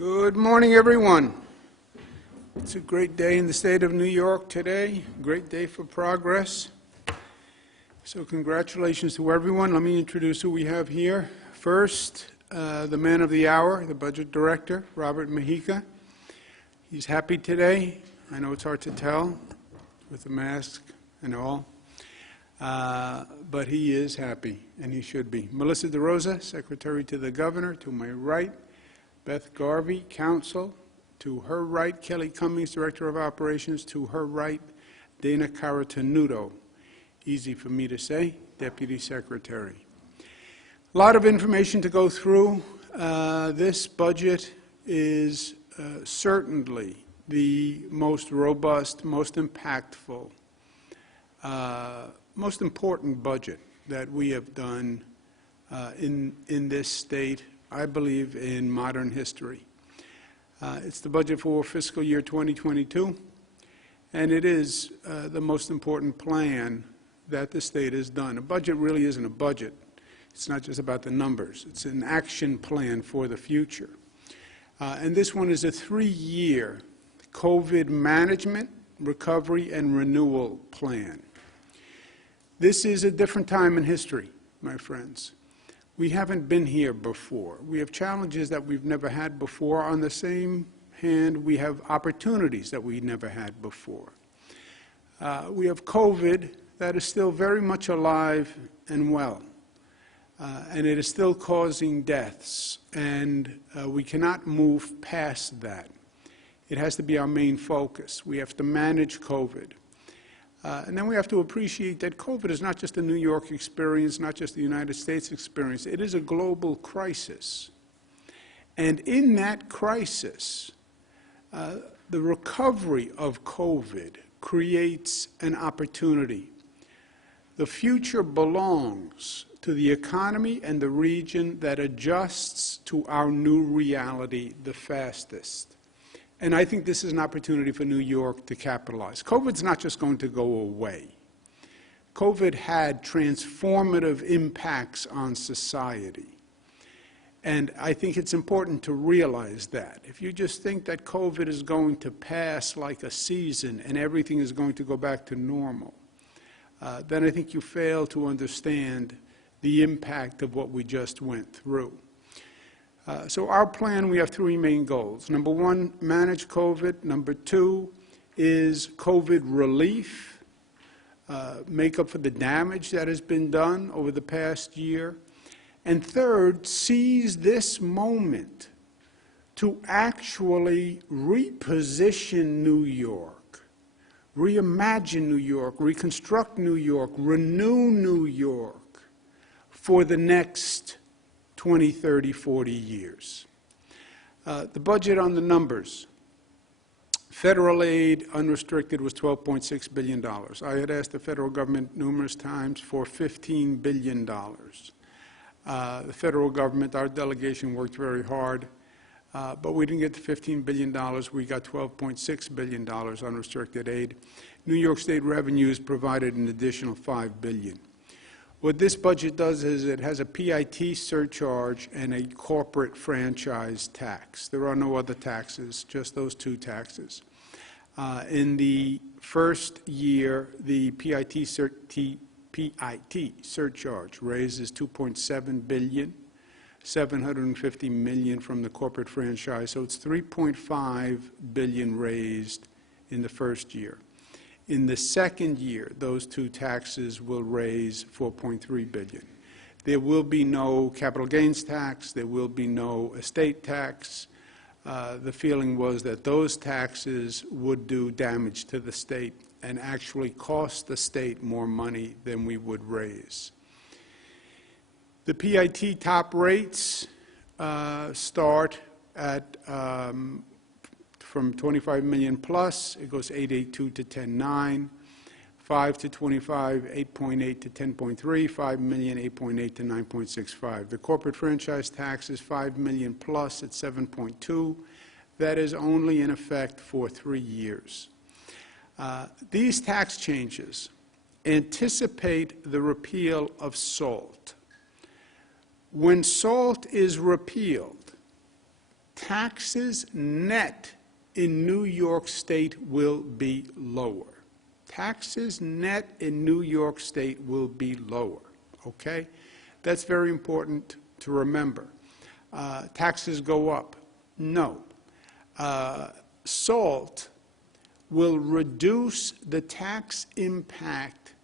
Good morning, everyone. It's a great day in the state of New York today, great day for progress. So congratulations to everyone. Let me introduce who we have here. First, the man of the hour, the budget director, Robert Mujica. He's happy today. I know it's hard to tell with the mask and all, but he is happy, and he should be. Melissa DeRosa, secretary to the governor, to my right. Beth Garvey, counsel, to her right. Kelly Cummings, director of operations, to her right. Dana Caratanudo, easy for me to say, deputy secretary. A lot of information to go through. This budget is certainly the most robust, most impactful, most important budget that we have done in this state, I believe, in modern history. It's the budget for fiscal year 2022, and it is the most important plan that the state has done. A budget really isn't a budget. It's not just about the numbers. It's an action plan for the future. And this one is a 3-year COVID management, recovery, and renewal plan. This is a different time in history, my friends. We haven't been here before. We have challenges that we've never had before. On the same hand, we have opportunities that we never had before. We have COVID that is still very much alive and well, and it is still causing deaths, and we cannot move past that. It has to be our main focus. We have to manage COVID. And then we have to appreciate that COVID is not just a New York experience, not just the United States experience. It is a global crisis. And in that crisis, the recovery of COVID creates an opportunity. The future belongs to the economy and the region that adjusts to our new reality the fastest. And I think this is an opportunity for New York to capitalize. COVID's not just going to go away. COVID had transformative impacts on society. And I think it's important to realize that. If you just think that COVID is going to pass like a season and everything is going to go back to normal, then I think you fail to understand the impact of what we just went through. So our plan, we have 3 main goals. Number 1, manage COVID. Number 2 is COVID relief, make up for the damage that has been done over the past year. And third, seize this moment to actually reposition New York, reimagine New York, reconstruct New York, renew New York for the next 20, 30, 40 years. The budget on the numbers. Federal aid, unrestricted, was $12.6 billion. I had asked the federal government numerous times for $15 billion. The federal government, our delegation, worked very hard, but we didn't get the $15 billion. We got $12.6 billion unrestricted aid. New York State revenues provided an additional $5 billion. What this budget does is it has a PIT surcharge and a corporate franchise tax. There are no other taxes, just those 2 taxes. In the first year, the PIT surcharge raises $2.7 billion, $750 million from the corporate franchise, so it's $3.5 billion raised in the first year. In the second year, those 2 taxes will raise $4.3 billion. There will be no capital gains tax. There will be no estate tax. The feeling was that those taxes would do damage to the state and actually cost the state more money than we would raise. The PIT top rates start at from 25 million plus, it goes 8.82 to 10.9, 5 to 25, 8.8 to 10.3, 5 million, 8.8 to 9.65. The corporate franchise tax is 5 million plus at 7.2. That is only in effect for 3 years. These tax changes anticipate the repeal of SALT. When SALT is repealed, taxes net in New York State will be lower. Taxes net in New York State will be lower, okay? That's very important to remember. Taxes go up. No. SALT will reduce the tax impact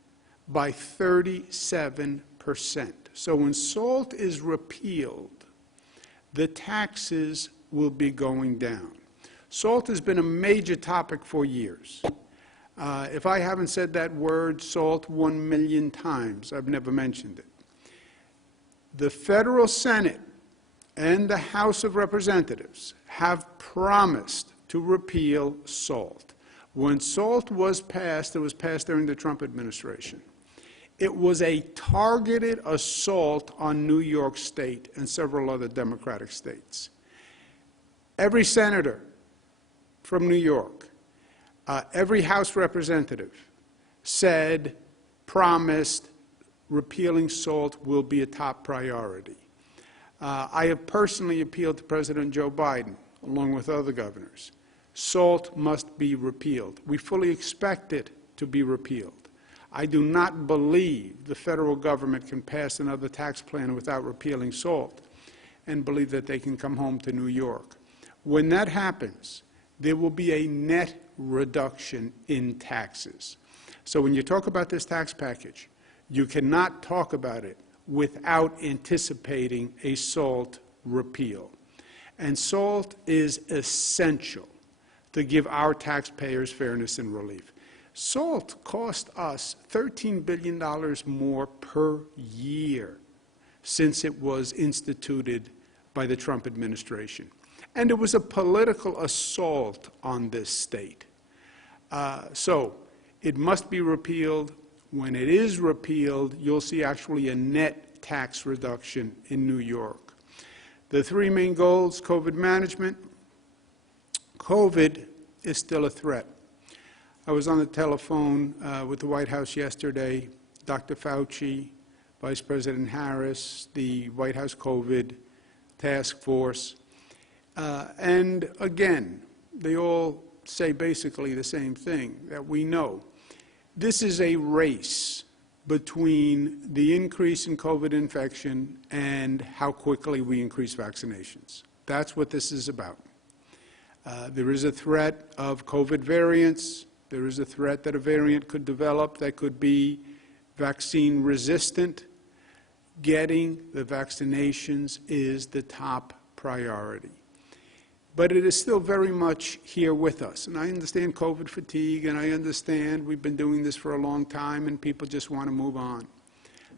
by 37%. So when SALT is repealed, the taxes will be going down. SALT has been a major topic for years. If I haven't said that word, SALT, 1 million times, I've never mentioned it. The Federal Senate and the House of Representatives have promised to repeal SALT. When SALT was passed, it was passed during the Trump administration. It was a targeted assault on New York State and several other Democratic states. Every senator from New York, every House representative said, promised, repealing SALT will be a top priority. I have personally appealed to President Joe Biden, along with other governors. SALT must be repealed. We fully expect it to be repealed. I do not believe the federal government can pass another tax plan without repealing SALT and believe that they can come home to New York. When that happens, there will be a net reduction in taxes. So when you talk about this tax package, you cannot talk about it without anticipating a SALT repeal. And SALT is essential to give our taxpayers fairness and relief. SALT cost us $13 billion more per year since it was instituted by the Trump administration. And it was a political assault on this state. So it must be repealed. When it is repealed, you'll see actually a net tax reduction in New York. The three main goals: COVID management. COVID is still a threat. I was on the telephone with the White House yesterday, Dr. Fauci, Vice President Harris, the White House COVID task force. And again, they all say basically the same thing, that we know this is a race between the increase in COVID infection and how quickly we increase vaccinations. That's what this is about. There is a threat of COVID variants. There is a threat that a variant could develop that could be vaccine resistant. Getting the vaccinations is the top priority. But it is still very much here with us. And I understand COVID fatigue, and I understand we've been doing this for a long time, and people just want to move on.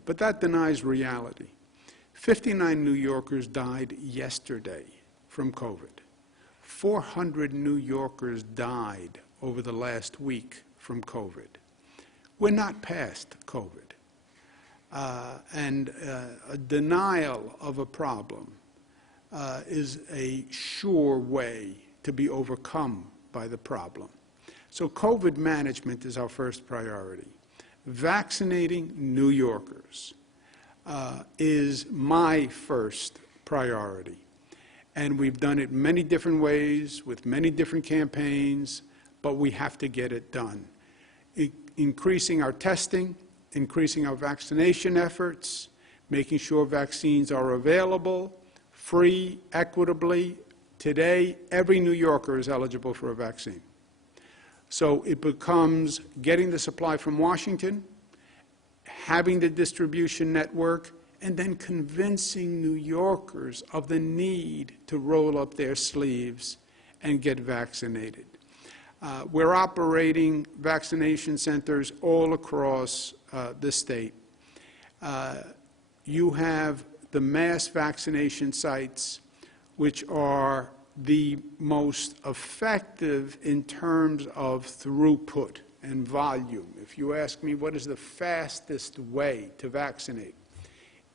But that denies reality. 59 New Yorkers died yesterday from COVID. 400 New Yorkers died over the last week from COVID. We're not past COVID. And a denial of a problem is a sure way to be overcome by the problem. So COVID management is our first priority. Vaccinating New Yorkers is my first priority. And we've done it many different ways with many different campaigns, but we have to get it done. Increasing our testing, increasing our vaccination efforts, making sure vaccines are available, free, equitably. Today, every New Yorker is eligible for a vaccine. So it becomes getting the supply from Washington, having the distribution network, and then convincing New Yorkers of the need to roll up their sleeves and get vaccinated. We're operating vaccination centers all across the state. You have the mass vaccination sites, which are the most effective in terms of throughput and volume. If you ask me what is the fastest way to vaccinate,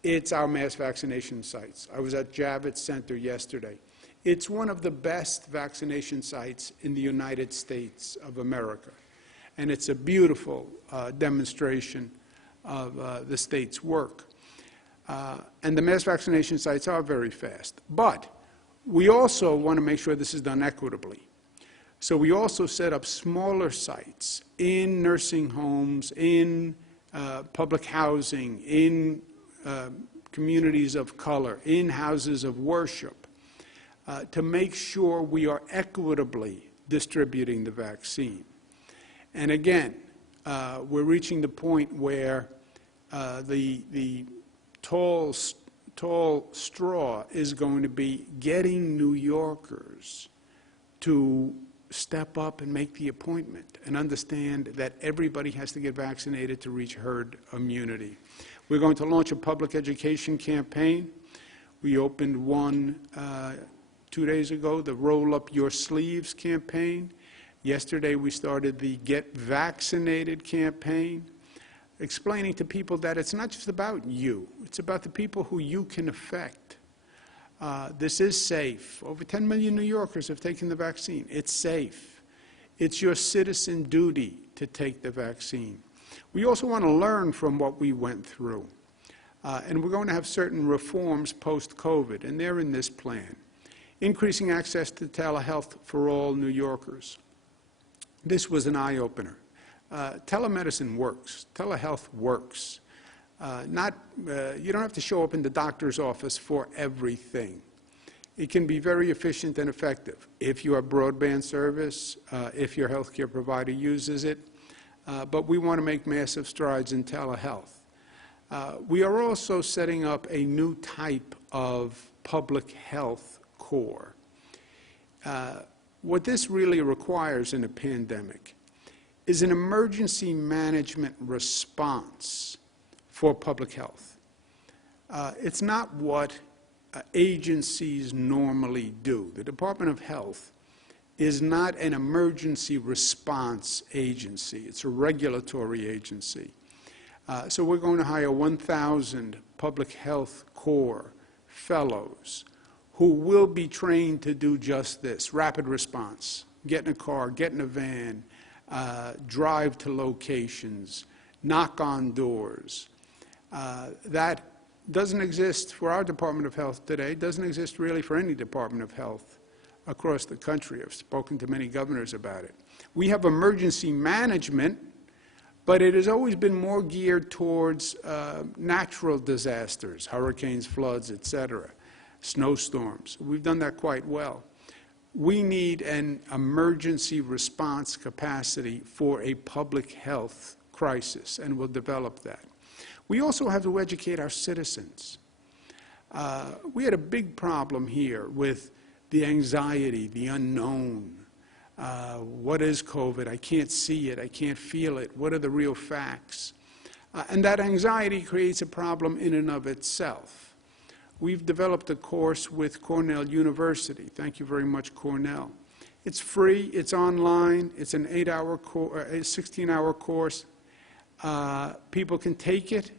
it's our mass vaccination sites. I was at Javits Center yesterday. It's one of the best vaccination sites in the United States of America. And it's a beautiful demonstration of the state's work. And the mass vaccination sites are very fast. But We also want to make sure this is done equitably. So we also set up smaller sites in nursing homes, in public housing, in communities of color, in houses of worship, to make sure we are equitably distributing the vaccine. And again, we're reaching the point where the tall straw is going to be getting New Yorkers to step up and make the appointment and understand that everybody has to get vaccinated to reach herd immunity. We're going to launch a public education campaign. We opened one 2 days ago, the Roll Up Your Sleeves campaign. Yesterday we started the Get Vaccinated campaign, explaining to people that it's not just about you, it's about the people who you can affect. This is safe. Over 10 million New Yorkers have taken the vaccine. It's safe. It's your citizen duty to take the vaccine. We also want to learn from what we went through. And we're going to have certain reforms post-COVID, and they're in this plan. Increasing access to telehealth for all New Yorkers. This was an eye-opener. Telemedicine works. Telehealth works. You don't have to show up in the doctor's office for everything. It can be very efficient and effective if you have broadband service, if your healthcare provider uses it. But we want to make massive strides in telehealth. We are also setting up a new type of public health corps. What this really requires in a pandemic is an emergency management response for public health. It's not what agencies normally do. The Department of Health is not an emergency response agency. It's a regulatory agency. So we're going to hire 1,000 public health corps fellows who will be trained to do just this, rapid response. Get in a car, get in a van, drive to locations, knock on doors. That doesn't exist for our Department of Health today, doesn't exist really for any Department of Health across the country. I've spoken to many governors about it. We have emergency management, but it has always been more geared towards natural disasters, hurricanes, floods, etc., snowstorms. We've done that quite well. We need an emergency response capacity for a public health crisis, and we'll develop that. We also have to educate our citizens. We had a big problem here with the anxiety, the unknown. What is COVID? I can't see it. I can't feel it. What are the real facts? And that anxiety creates a problem in and of itself. We've developed a course with Cornell University. Thank you very much, Cornell. It's free. It's online. It's an 16-hour course. People can take it.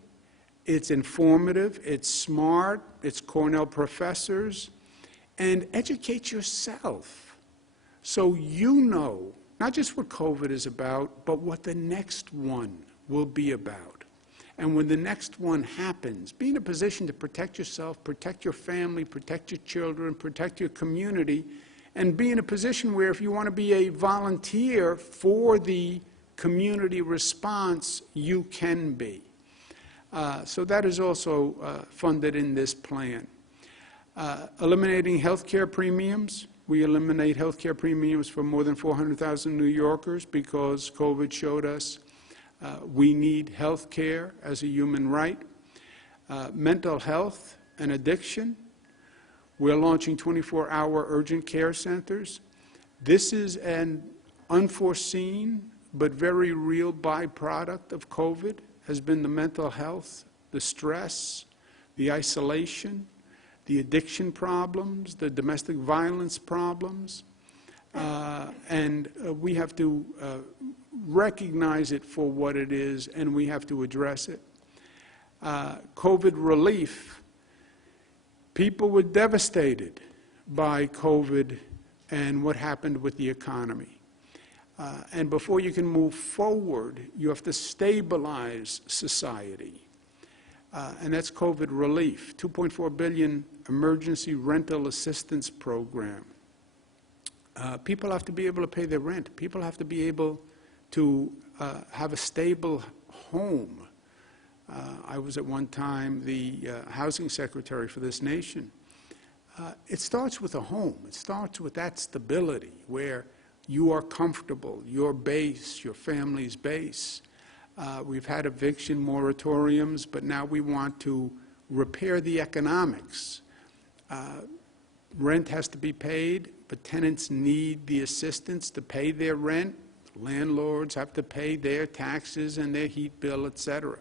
It's informative. It's smart. It's Cornell professors. And educate yourself so you know not just what COVID is about, but what the next one will be about. And when the next one happens, be in a position to protect yourself, protect your family, protect your children, protect your community, and be in a position where if you want to be a volunteer for the community response, you can be. So that is also funded in this plan. Eliminating health care premiums. We eliminate health care premiums for more than 400,000 New Yorkers because COVID showed us we need health care as a human right. Mental health and addiction. We're launching 24-hour urgent care centers. This is an unforeseen but very real byproduct of COVID, has been the mental health, the stress, the isolation, the addiction problems, the domestic violence problems. And we have to recognize it for what it is, and we have to address it. COVID relief. People were devastated by COVID and what happened with the economy. And before you can move forward, you have to stabilize society. and that's COVID relief. $2.4 billion emergency rental assistance program. People have to be able to pay their rent. People have to be able to have a stable home. I was at one time the housing secretary for this nation. It starts with a home. It starts with that stability where you are comfortable, your base, your family's base. We've had eviction moratoriums, but now we want to repair the economics. Rent has to be paid, but tenants need the assistance to pay their rent. Landlords have to pay their taxes and their heat bill, et cetera.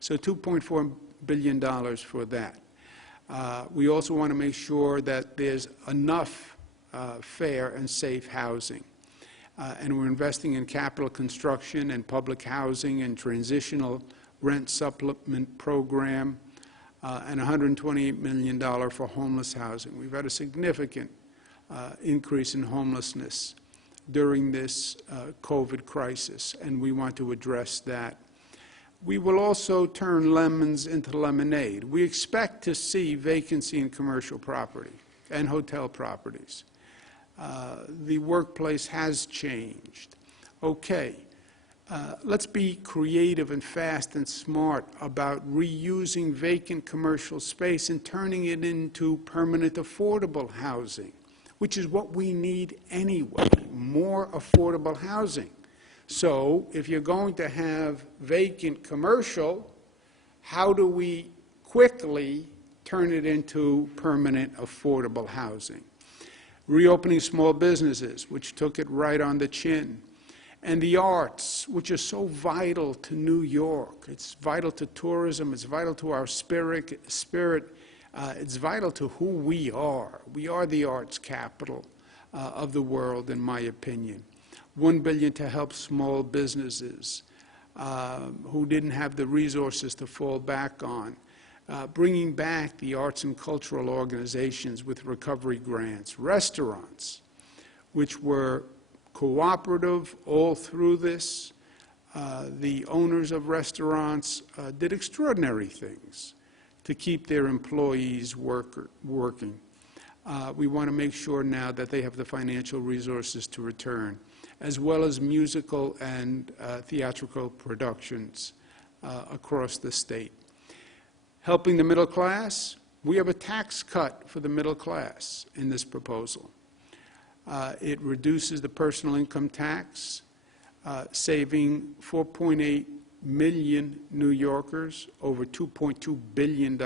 So $2.4 billion for that. We also want to make sure that there's enough fair and safe housing. And we're investing in capital construction and public housing and transitional rent supplement program and $128 million for homeless housing. We've had a significant increase in homelessness during this COVID crisis, and we want to address that. We will also turn lemons into lemonade. We expect to see vacancy in commercial property and hotel properties. The workplace has changed. Okay, let's be creative and fast and smart about reusing vacant commercial space and turning it into permanent affordable housing, which is what we need anyway, more affordable housing. So if you're going to have vacant commercial, how do we quickly turn it into permanent affordable housing? Reopening small businesses, which took it right on the chin. And the arts, which are so vital to New York. It's vital to tourism. It's vital to our spirit. It's vital to who we are. We are the arts capital of the world, in my opinion. $1 billion to help small businesses who didn't have the resources to fall back on. Bringing back the arts and cultural organizations with recovery grants. Restaurants, which were cooperative all through this. The owners of restaurants did extraordinary things to keep their employees working. We want to make sure now that they have the financial resources to return, as well as musical and theatrical productions across the state. Helping the middle class, we have a tax cut for the middle class in this proposal. It reduces the personal income tax, saving 4.8 million New Yorkers over $2.2 billion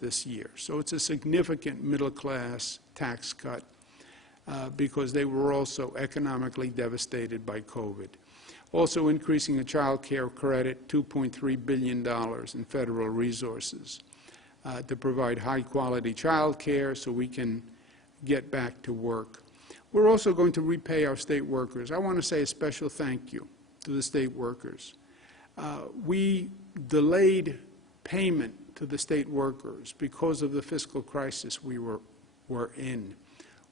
this year. So it's a significant middle class tax cut because they were also economically devastated by COVID. Also increasing the child care credit, $2.3 billion in federal resources to provide high-quality child care so we can get back to work. We're also going to repay our state workers. I want to say a special thank you to the state workers. We delayed payment to the state workers because of the fiscal crisis we were in.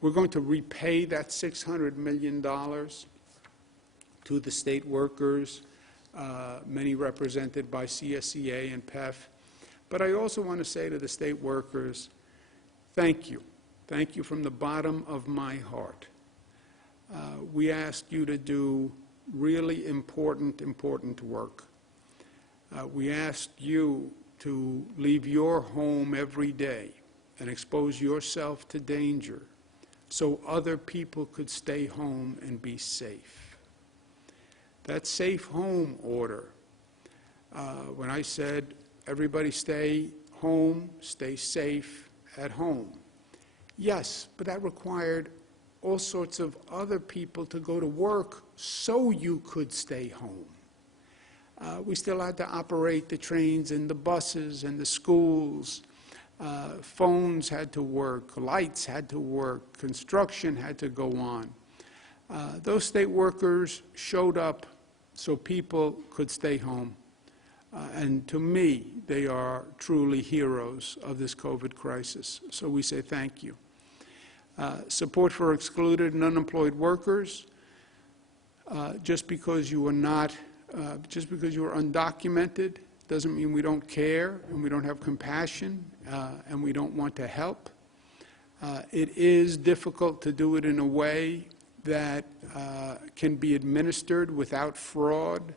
We're going to repay that $600 million to the state workers, many represented by CSEA and PEF. But I also want to say to the state workers, thank you. Thank you from the bottom of my heart. We asked you to do really important work. We asked you to leave your home every day and expose yourself to danger so other people could stay home and be safe. That safe home order, when I said everybody stay home, stay safe at home, yes, but that required all sorts of other people to go to work so you could stay home. We still had to operate the trains and the buses and the schools. Phones had to work, lights had to work, construction had to go on. Those state workers showed up so people could stay home. And to me, they are truly heroes of this COVID crisis. So we say thank you. Support for excluded and unemployed workers. Just because you are undocumented Doesn't mean we don't care and we don't have compassion and we don't want to help. It is difficult to do it in a way that can be administered without fraud.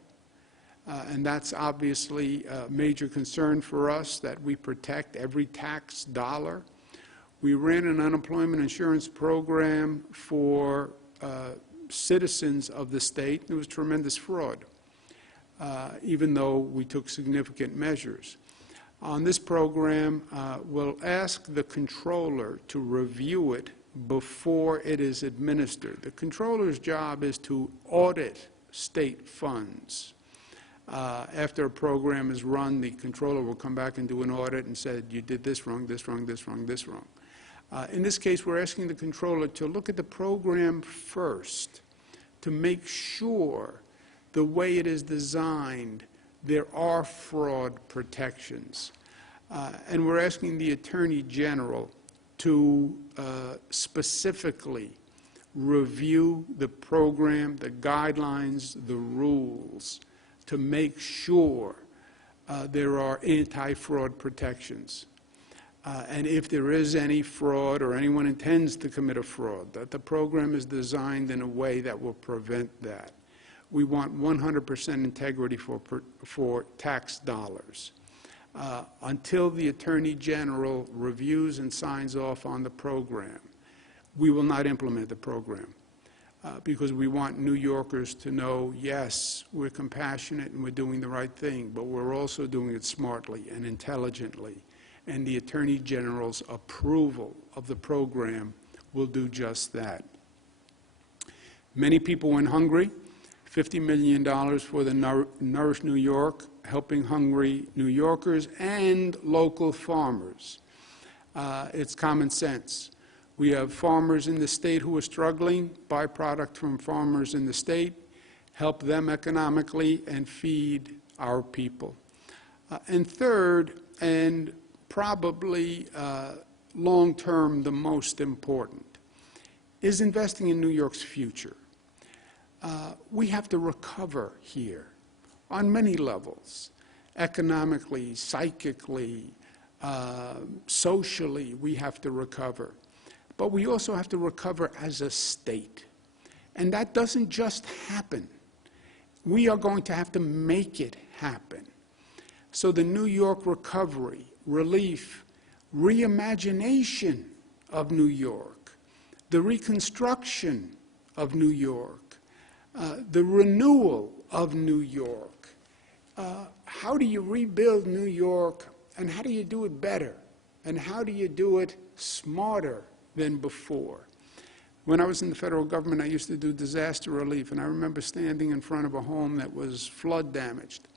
And that's obviously a major concern for us, that we protect every tax dollar. We ran an unemployment insurance program for citizens of the state. There was tremendous fraud, even though we took significant measures. On this program, we'll ask the controller to review it before it is administered. The controller's job is to audit state funds. After a program is run, the controller will come back and do an audit and say, you did this wrong, this wrong, this wrong, this wrong. In this case, we're asking the controller to look at the program first to make sure the way it is designed, there are fraud protections. And we're asking the Attorney General to specifically review the program, the guidelines, the rules, to make sure there are anti-fraud protections. And if there is any fraud or anyone intends to commit a fraud, that the program is designed in a way that will prevent that. We want 100% integrity for tax dollars. Until the Attorney General reviews and signs off on the program, we will not implement the program because we want New Yorkers to know, yes, we're compassionate and we're doing the right thing, but we're also doing it smartly and intelligently. And the Attorney General's approval of the program will do just that. Many people went hungry. $50 million for the Nourish New York, helping hungry New Yorkers and local farmers. It's common sense. We have farmers in the state who are struggling, buy product from farmers in the state, help them economically, and feed our people. And third, and probably long-term the most important, is investing in New York's future. We have to recover here on many levels, economically, psychically, socially, we have to recover. But we also have to recover as a state. And that doesn't just happen. We are going to have to make it happen. So the New York recovery, relief, reimagination of New York, the reconstruction of New York, the renewal of New York. How do you rebuild New York, and how do you do it better? And how do you do it smarter than before? When I was in the federal government, I used to do disaster relief, and I remember standing in front of a home that was flood damaged.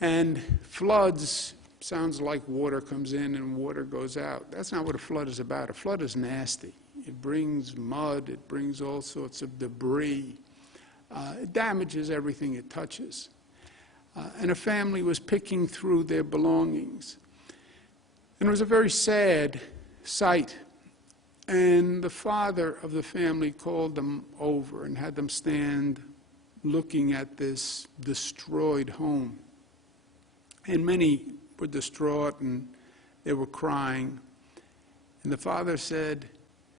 And floods sounds like water comes in and water goes out. That's not what a flood is about. A flood is nasty. It brings mud, it brings all sorts of debris. It damages everything it touches. And a family was picking through their belongings. And it was a very sad sight. And the father of the family called them over and had them stand looking at this destroyed home. And many were distraught and they were crying. And the father said,